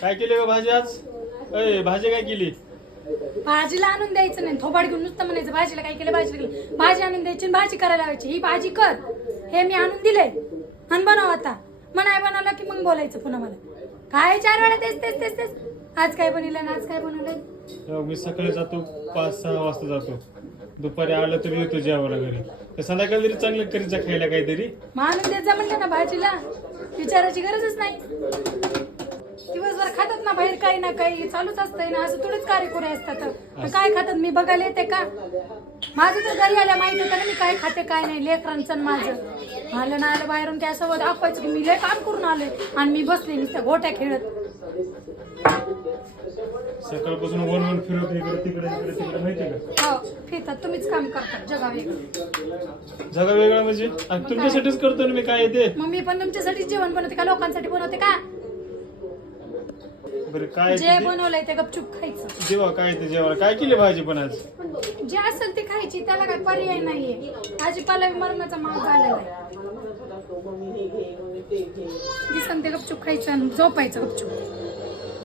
काय केली ग भाजी आज? अय भाजी काय केली? भाजीला आणून द्यायचं नाही, थोबाड घेऊन नुसतं म्हणायचं भाजीला काय केलं, भाजीला केलं. भाजी आणून द्यायची आणि भाजी करायला लावायची. ही भाजी कर, हे मी आणून दिले आणि बनव आता. नाही बनवलं की मग बोलायचं पुन्हा मला. काय 4 वेळा तेच तेच तेच तेच. आज काय बनवलं ना आज काय बनवलं? मी सकाळी जातो 5-6 वाजता जातो. दुपारी आलं तर येतो जेवायला घरी. तर संध्याकाळी तरी चांगलं करीचा खायला काहीतरी. मग आणून द्यायचं म्हणलं ना भाजीला, विचारायची गरजच नाही. दिवसभर खातात ना बाहेर काही ना काही चालूच असतंय ना. असं थोडीच कार्यकुरे असतात. तर काय खातात मी बघायला येते का? माझं तर घरी आल्या माहित होतं ना मी काय खाते काय नाही. लेकरांचं आणि माझं आलं ना आलं बाहेरून त्या असं दाखवायचं की मी लय काम करून आले आणि मी बसले नुसत्या गोट्या खेळत. सकाळपासून वन फिरत इकडे तिकडे माहितीये का? हो फिरतात, तुम्हीच काम करतात. जगा वेगळं. जगा वेगळा म्हणजे तुमच्यासाठीच करतो ना मी. काय येते मग मी पण तुमच्यासाठी जेवण बनवते का लोकांसाठी बनवते का? बरं काय जे बनवलंय ते गपचूप खायचं. जेव्हा काय ते जेवायला काय केली भाजी पण आज? जे असेल ते खायची, त्याला काय पर्याय नाहीये. भाजीपाला मरणाचा महाग झालेला आहे. दिसन ते गपचूप खायचं आणि झोपायचं गपचूप.